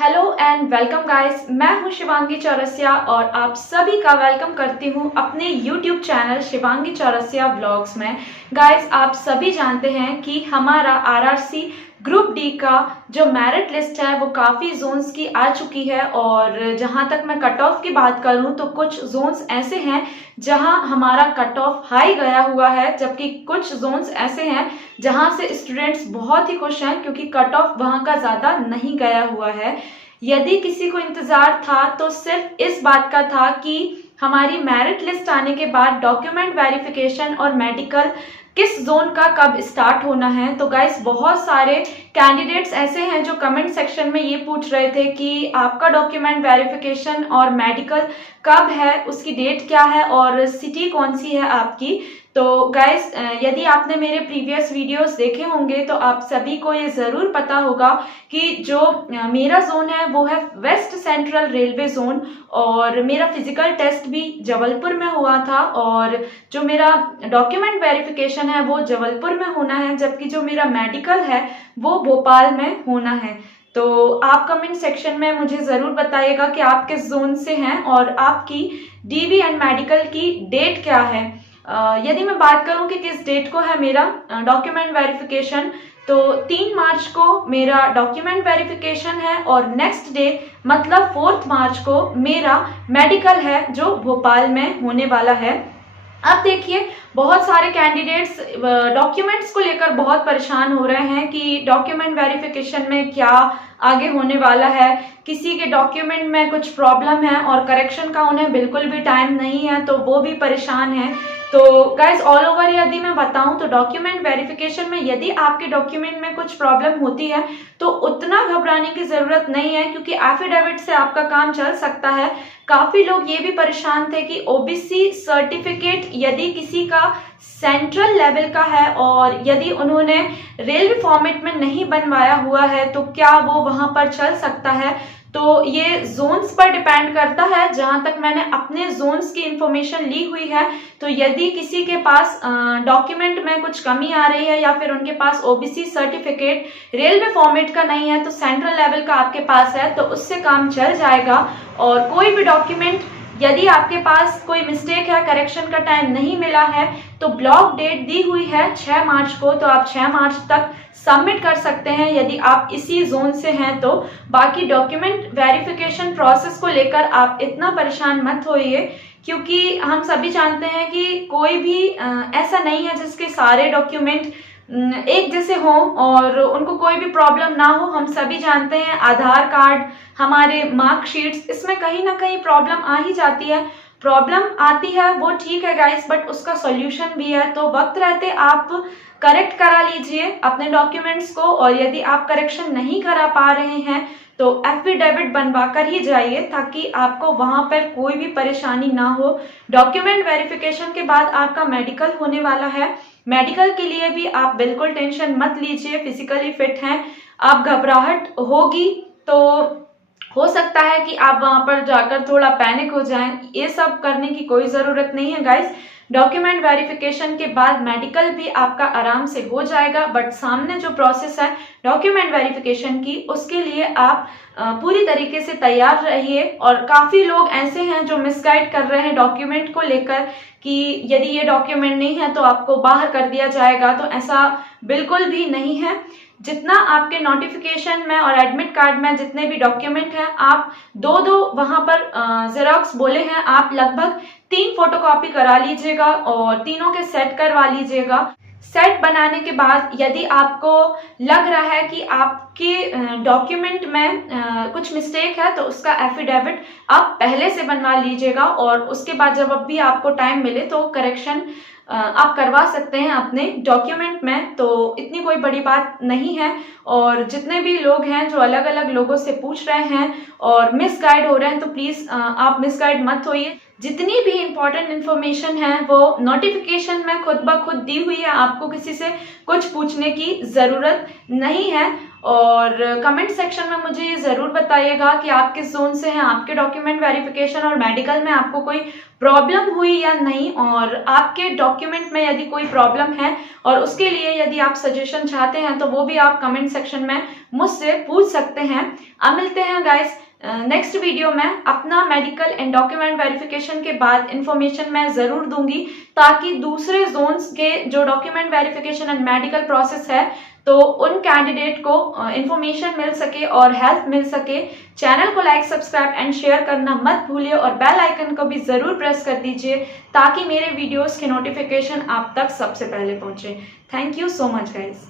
Hello and welcome guys, मैं हूं शिवांगी चौरसिया और आप सभी का वेलकम करती हूं अपने YouTube channel Shivangi Chaurasia vlogs में। गाइस, आप सभी जानते हैं कि हमारा आरआरसी ग्रुप डी का जो मेरिट लिस्ट है वो काफ़ी जोन्स की आ चुकी है और जहां तक मैं कट ऑफ की बात करूं तो कुछ जोन्स ऐसे हैं जहां हमारा कट ऑफ हाई गया हुआ है, जबकि कुछ जोन्स ऐसे हैं जहां से स्टूडेंट्स बहुत ही खुश हैं क्योंकि कट ऑफ वहां का ज़्यादा नहीं गया हुआ है। यदि किसी को इंतज़ार था तो सिर्फ इस बात का था कि हमारी मेरिट लिस्ट आने के बाद डॉक्यूमेंट वेरिफिकेशन और मेडिकल किस जोन का कब स्टार्ट होना है। तो गाइस, बहुत सारे कैंडिडेट्स ऐसे हैं जो कमेंट सेक्शन में ये पूछ रहे थे कि आपका डॉक्यूमेंट वेरिफिकेशन और मेडिकल कब है, उसकी डेट क्या है और सिटी कौन सी है आपकी। तो गाइस, यदि आपने मेरे प्रीवियस वीडियोस देखे होंगे तो आप सभी को ये ज़रूर पता होगा कि जो मेरा जोन है वो है वेस्ट सेंट्रल रेलवे जोन और मेरा फिजिकल टेस्ट भी जबलपुर में हुआ था और जो मेरा डॉक्यूमेंट वेरिफिकेशन है वो जबलपुर में होना है, जबकि जो मेरा मेडिकल है वो भोपाल में होना है। तो आप कमेंट सेक्शन में मुझे ज़रूर बताइएगा कि आप किस जोन से हैं और आपकी डीवी एंड मेडिकल की डेट क्या है। यदि मैं बात करूं कि किस डेट को है मेरा डॉक्यूमेंट वेरिफिकेशन, तो 3 मार्च को मेरा डॉक्यूमेंट वेरिफिकेशन है और नेक्स्ट डे मतलब 4 मार्च को मेरा मेडिकल है जो भोपाल में होने वाला है। अब देखिए, बहुत सारे कैंडिडेट्स डॉक्यूमेंट्स को लेकर बहुत परेशान हो रहे हैं कि डॉक्यूमेंट वेरिफिकेशन में क्या आगे होने वाला है। किसी के डॉक्यूमेंट में कुछ प्रॉब्लम है और करेक्शन का उन्हें बिल्कुल भी टाइम नहीं है, तो वो भी परेशान है। तो गाइज, ऑल ओवर यदि मैं बताऊं तो डॉक्यूमेंट वेरिफिकेशन में यदि आपके डॉक्यूमेंट में कुछ प्रॉब्लम होती है तो उतना घबराने की ज़रूरत नहीं है, क्योंकि एफिडेविट से आपका काम चल सकता है। काफ़ी लोग ये भी परेशान थे कि ओबीसी सर्टिफिकेट यदि किसी का सेंट्रल लेवल का है और यदि उन्होंने रेलवे फॉर्मेट में नहीं बनवाया हुआ है तो क्या वो वहां पर चल सकता है। तो ये जोन्स पर डिपेंड करता है। जहां तक मैंने अपने जोन्स की इंफॉर्मेशन ली हुई है, तो यदि किसी के पास डॉक्यूमेंट में कुछ कमी आ रही है या फिर उनके पास ओबीसी सर्टिफिकेट रेलवे फॉर्मेट का नहीं है तो सेंट्रल लेवल का आपके पास है, तो उससे काम चल जाएगा। और कोई भी डॉक्यूमेंट यदि आपके पास कोई मिस्टेक है, करेक्शन का टाइम नहीं मिला है, तो ब्लॉक डेट दी हुई है 6 मार्च को, तो आप 6 मार्च तक सबमिट कर सकते हैं यदि आप इसी जोन से हैं तो। बाकी डॉक्यूमेंट वेरिफिकेशन प्रोसेस को लेकर आप इतना परेशान मत होइए, क्योंकि हम सभी जानते हैं कि कोई भी ऐसा नहीं है जिसके सारे डॉक्यूमेंट एक जैसे हों और उनको कोई भी प्रॉब्लम ना हो। हम सभी जानते हैं आधार कार्ड, हमारे मार्कशीट्स, इसमें कहीं ना कहीं प्रॉब्लम आ ही जाती है। प्रॉब्लम आती है वो ठीक है गाइस, बट उसका सॉल्यूशन भी है। तो वक्त रहते आप करेक्ट करा लीजिए अपने डॉक्यूमेंट्स को, और यदि आप करेक्शन नहीं करा पा रहे हैं तो एफिडेविट बनवा कर ही जाइए, ताकि आपको वहां पर कोई भी परेशानी ना हो। डॉक्यूमेंट वेरिफिकेशन के बाद आपका मेडिकल होने वाला है। मेडिकल के लिए भी आप बिल्कुल टेंशन मत लीजिए, फिजिकली फिट हैं आप। घबराहट होगी तो हो सकता है कि आप वहां पर जाकर थोड़ा पैनिक हो जाएं, ये सब करने की कोई ज़रूरत नहीं है गाइस। डॉक्यूमेंट वेरिफिकेशन के बाद मेडिकल भी आपका आराम से हो जाएगा, बट सामने जो प्रोसेस है डॉक्यूमेंट वेरिफिकेशन की, उसके लिए आप पूरी तरीके से तैयार रहिए। और काफ़ी लोग ऐसे हैं जो मिसगाइड कर रहे हैं डॉक्यूमेंट को लेकर कि यदि ये डॉक्यूमेंट नहीं है तो आपको बाहर कर दिया जाएगा, तो ऐसा बिल्कुल भी नहीं है। जितना आपके नोटिफिकेशन में और एडमिट कार्ड में जितने भी डॉक्यूमेंट हैं, आप दो वहां पर जेरोक्स बोले हैं, आप लगभग 3 फोटोकॉपी करा लीजिएगा और तीनों के सेट करवा लीजिएगा। सेट बनाने के बाद यदि आपको लग रहा है कि आपके डॉक्यूमेंट में कुछ मिस्टेक है तो उसका एफिडेविट आप पहले से बनवा लीजिएगा, और उसके बाद जब भी आपको टाइम मिले तो करेक्शन आप करवा सकते हैं अपने डॉक्यूमेंट में। तो इतनी कोई बड़ी बात नहीं है। और जितने भी लोग हैं जो अलग अलग लोगों से पूछ रहे हैं और मिसगाइड हो रहे हैं, तो प्लीज़ आप मिसगाइड मत होइए। जितनी भी इम्पोर्टेंट इन्फॉर्मेशन है वो नोटिफिकेशन में खुद ब खुद दी हुई है, आपको किसी से कुछ पूछने की ज़रूरत नहीं है। और कमेंट सेक्शन में मुझे ये ज़रूर बताइएगा कि आप किस जोन से हैं, आपके डॉक्यूमेंट वेरिफिकेशन और मेडिकल में आपको कोई प्रॉब्लम हुई या नहीं, और आपके डॉक्यूमेंट में यदि कोई प्रॉब्लम है और उसके लिए यदि आप सजेशन चाहते हैं तो वो भी आप कमेंट सेक्शन में मुझसे पूछ सकते हैं। अब मिलते हैं गाइस नेक्स्ट वीडियो में। अपना मेडिकल एंड डॉक्यूमेंट वेरिफिकेशन के बाद इंफॉर्मेशन मैं ज़रूर दूंगी, ताकि दूसरे जोन्स के जो document verification and medical process है तो उन कैंडिडेट को इंफॉर्मेशन मिल सके और हेल्प मिल सके। चैनल को लाइक, सब्सक्राइब एंड शेयर करना मत भूलिए और बेल आइकन को भी ज़रूर प्रेस कर दीजिए, ताकि मेरे वीडियोस के नोटिफिकेशन आप तक सबसे पहले पहुंचे। Thank you so much guys.